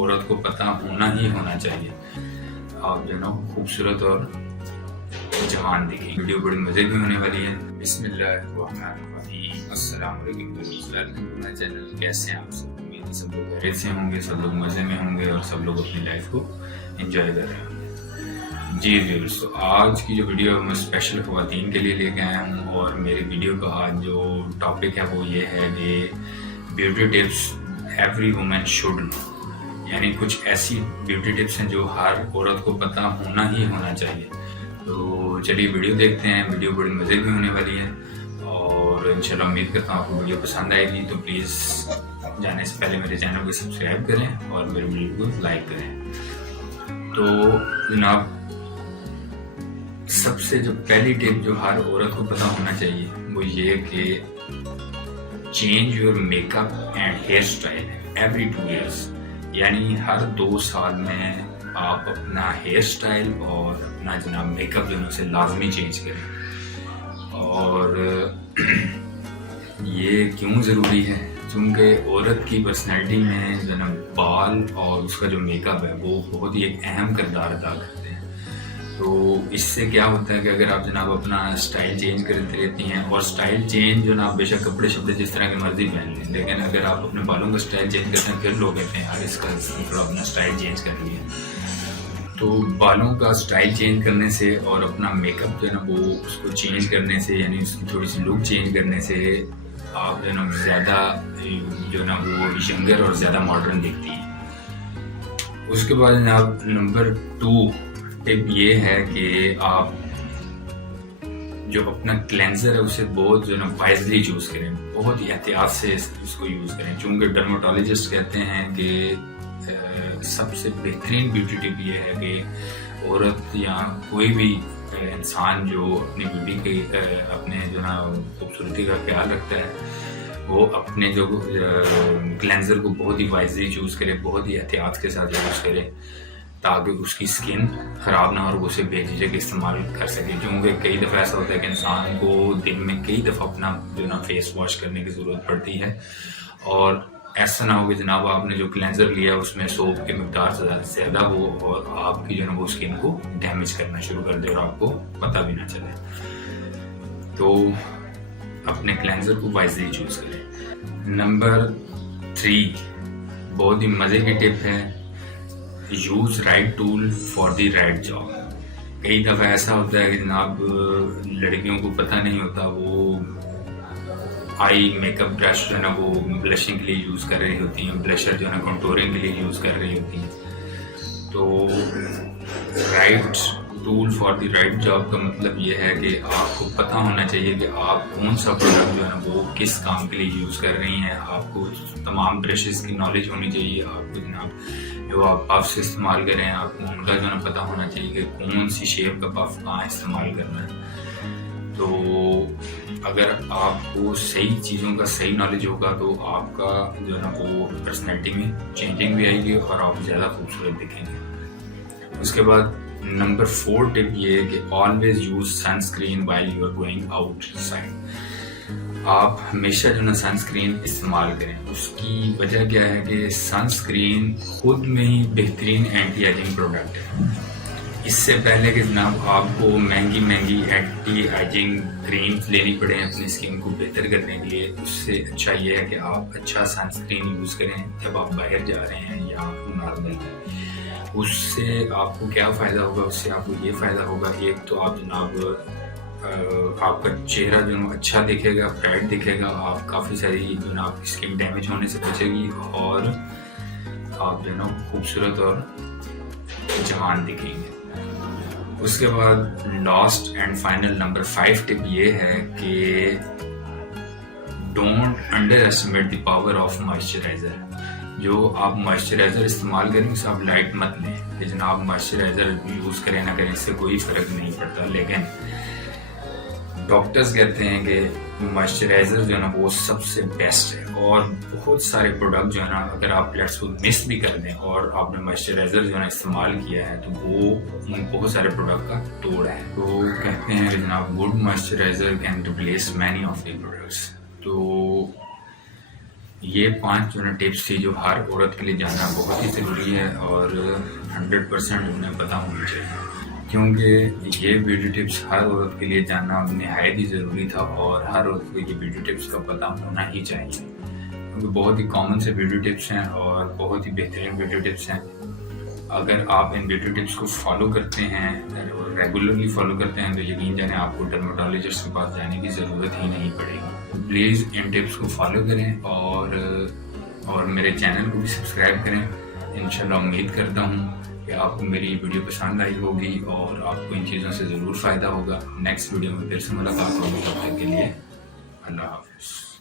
عورت کو پتہ ہونا ہی ہونا چاہیے. آپ جو نا خوبصورت اور جوان دیکھیں. ویڈیو بڑی مزے کی ہونے والی ہے. بسم اللہ الرحمن الرحیم. السلام علیکم دوستوں، چینل کیسے ہیں آپ سب؟ امید سب لوگ خیریت سے ہوں گے، سب لوگ مزے میں ہوں گے اور سب لوگ اپنی لائف کو انجوائے کر رہے ہیں. جی ویورز، تو آج کی جو ویڈیو میں اسپیشل خواتین کے لیے لے کے آیا ہوں، اور میری ویڈیو کا آج جو ٹاپک ہے وہ یہ ہے کہ beauty tips every woman should know. یعنی کچھ ایسی بیوٹی ٹپس ہیں جو ہر عورت کو پتہ ہونا ہی ہونا چاہیے. تو چلیے ویڈیو دیکھتے ہیں. ویڈیو بڑی مزے کی ہونے والی ہے اور انشاءاللہ امید کرتا ہوں آپ کو ویڈیو پسند آئے گی. تو پلیز جانے سے پہلے میرے چینل کو سبسکرائب کریں اور میرے ویڈیو کو لائک کریں. تو جناب، سب سے جو پہلی ٹپ جو ہر عورت کو پتہ ہونا چاہیے وہ یہ کہ change your make up and here style every 2 years. یعنی ہر 2 سال میں آپ اپنا ہیئر اسٹائل اور اپنا جناب میک اپ جو ہے اسے لازمی چینج کریں. اور یہ کیوں ضروری ہے؟ کیونکہ عورت کی پرسنالٹی میں جناب بال اور اس کا جو میک اپ ہے وہ بہت ہی ایک اہم کردار ادا کرتے ہیں. تو اس سے کیا ہوتا ہے کہ اگر آپ جناب اپنا اسٹائل چینج کرتے رہتی ہیں، اور اسٹائل چینج جو نا بے شک کپڑے شپڑے جس طرح کی مرضی پہن لیں، لیکن اگر آپ اپنے بالوں کا اسٹائل چینج کرتے ہیں پھر لوگ کہتے ہیں یار اس کا تھوڑا اپنا اسٹائل چینج کر لیا. تو بالوں کا اسٹائل چینج کرنے سے اور اپنا میک اپ جو ہے نا وہ اس کو چینج کرنے سے، یعنی اس کی تھوڑی سی لک چینج کرنے سے آپ جو ہے نا زیادہ جو ہے نا وہ ینگر اور زیادہ ماڈرن دکھتی ہیں. اس کے بعد جناب نمبر 2 ٹپ یہ ہے کہ آپ جو اپنا کلینزر ہے اسے بہت جو ہے نا وائزلی یوز کریں، بہت ہی احتیاط سے اس کو یوز کریں. چونکہ ڈرماٹولوجسٹ کہتے ہیں کہ سب سے بہترین بیوٹی ٹپ یہ ہے کہ عورت یا کوئی بھی انسان جو اپنی بیوٹی کے اپنے جو نا خوبصورتی کا خیال رکھتا ہے وہ اپنے جو کلینزر کو بہت ہی وائزلی یوز کرے، بہت ہی احتیاط کے ساتھ یوز کرے تاکہ اس کی سکن خراب نہ ہو اور وہ اسے بے جھجھک استعمال کر سکے. کیونکہ کئی دفعہ ایسا ہوتا ہے کہ انسان کو دن میں کئی دفعہ اپنا جو نا فیس واش کرنے کی ضرورت پڑتی ہے، اور ایسا نہ ہو کہ جناب آپ نے جو کلینزر لیا اس میں سوپ کی مقدار زیادہ ہو اور آپ کی جو ہے وہ اسکن کو ڈیمیج کرنا شروع کر دے اور آپ کو پتہ بھی نہ چلے. تو اپنے کلینزر کو وائزلی یوز کریں. نمبر 3 بہت ہی مزے کی ٹپ ہے، use right tool for the right job. کئی دفعہ ایسا ہوتا ہے کہ جناب لڑکیوں کو پتہ نہیں ہوتا، وہ آئی میک اپ برش جو ہے نا وہ بلشنگ کے لیے یوز کر رہی ہوتی ہیں، بلشر جو ہے نا کنٹورنگ کے لیے یوز کر رہی ہوتی ہیں. تو right tool for the right job کا مطلب یہ ہے کہ آپ کو پتہ ہونا چاہیے کہ آپ کون سا پروڈکٹ جو ہے نا وہ کس کام کے لیے یوز کر رہی ہیں. آپ کو تمام برشز کی نالج ہونی چاہیے. آپ کو جناب جو آپ پف سے استعمال کریں آپ کو ان کا جو ہے نا پتہ ہونا چاہیے کہ کون سی شیپ کا پف کہاں استعمال کرنا ہے. تو اگر آپ کو صحیح چیزوں کا صحیح نالج ہوگا تو آپ کا جو ہے نا وہ پرسنالٹی میں چینجنگ بھی آئے گی اور آپ زیادہ خوبصورت دکھیں گے. اس کے بعد نمبر 4 ٹپ یہ ہے کہ always use sunscreen while you are going outside. آپ ہمیشہ جو نا سن اسکرین استعمال کریں. اس کی وجہ کیا ہے کہ سن اسکرین خود میں ہی بہترین اینٹی ایجنگ پروڈکٹ ہے. اس سے پہلے کہ جناب آپ کو مہنگی اینٹی ایجنگ کریمز لینی پڑیں اپنی اسکن کو بہتر کرنے کے لیے، اس سے اچھا یہ ہے کہ آپ اچھا سن اسکرین یوز کریں جب آپ باہر جا رہے ہیں یا نارمل. اس سے آپ کو کیا فائدہ ہوگا؟ اس سے آپ کو یہ فائدہ ہوگا کہ ایک تو آپ جناب آپ کا چہرہ جو ہے اچھا دکھے گا، برائٹ دکھے گا، آپ کافی ساری جو نا آپ کی اسکن ڈیمیج ہونے سے بچے گی اور آپ جو ہے نا خوبصورت اور جوان دکھیں گے. اس کے بعد last and final number 5 tip یہ ہے کہ don't underestimate the power of moisturiser. جو آپ موئسچرائزر استعمال کریں اسے آپ لائٹ مت لیں کہ جناب موئسچرائزر یوز کریں نہ کریں اس سے کوئی فرق نہیں پڑتا. لیکن ڈاکٹرز کہتے ہیں کہ موئسچرائزر جو ہے نا وہ سب سے بیسٹ ہے، اور بہت سارے پروڈکٹ جو ہے نا اگر آپ لیٹس کو مس بھی کر دیں اور آپ نے موئسچرائزر جو ہے نا استعمال کیا ہے تو وہ ان بہت سارے پروڈکٹ کا توڑ ہے. تو کہتے ہیں کہ جناب good moisturiser can replace many of the products. تو یہ 5 جو نا ٹپس تھی جو ہر عورت کے لیے جاننا بہت ہی ضروری ہے اور 100% انہیں پتہ ہونی چاہیے، کیونکہ یہ بیوٹی ٹپس ہر عورت کے لیے جاننا نہایت ہی ضروری تھا اور ہر عورت کو یہ بیوٹی ٹپس کا پتہ ہونا ہی چاہیے، کیونکہ بہت ہی کامن سے بیوٹی ٹپس ہیں اور بہت ہی بہترین بیوٹی ٹپس ہیں۔ اگر آپ ان بیوٹی ٹپس کو فالو کرتے ہیں، ریگولرلی فالو کرتے ہیں، تو یقین جانیں آپ کو ڈرماٹولوجسٹ کے پاس جانے کی ضرورت ہی نہیں پڑے گی۔ پلیز ان ٹپس کو فالو کریں اور میرے چینل کو بھی سبسکرائب کریں۔ انشاءاللہ امید کرتا ہوں کہ آپ کو میری ویڈیو پسند آئی ہوگی اور آپ کو ان چیزوں سے ضرور فائدہ ہوگا۔ نیکسٹ ویڈیو میں پھر سے ملاقات ہوگی، تب تک کے لیے اللہ حافظ۔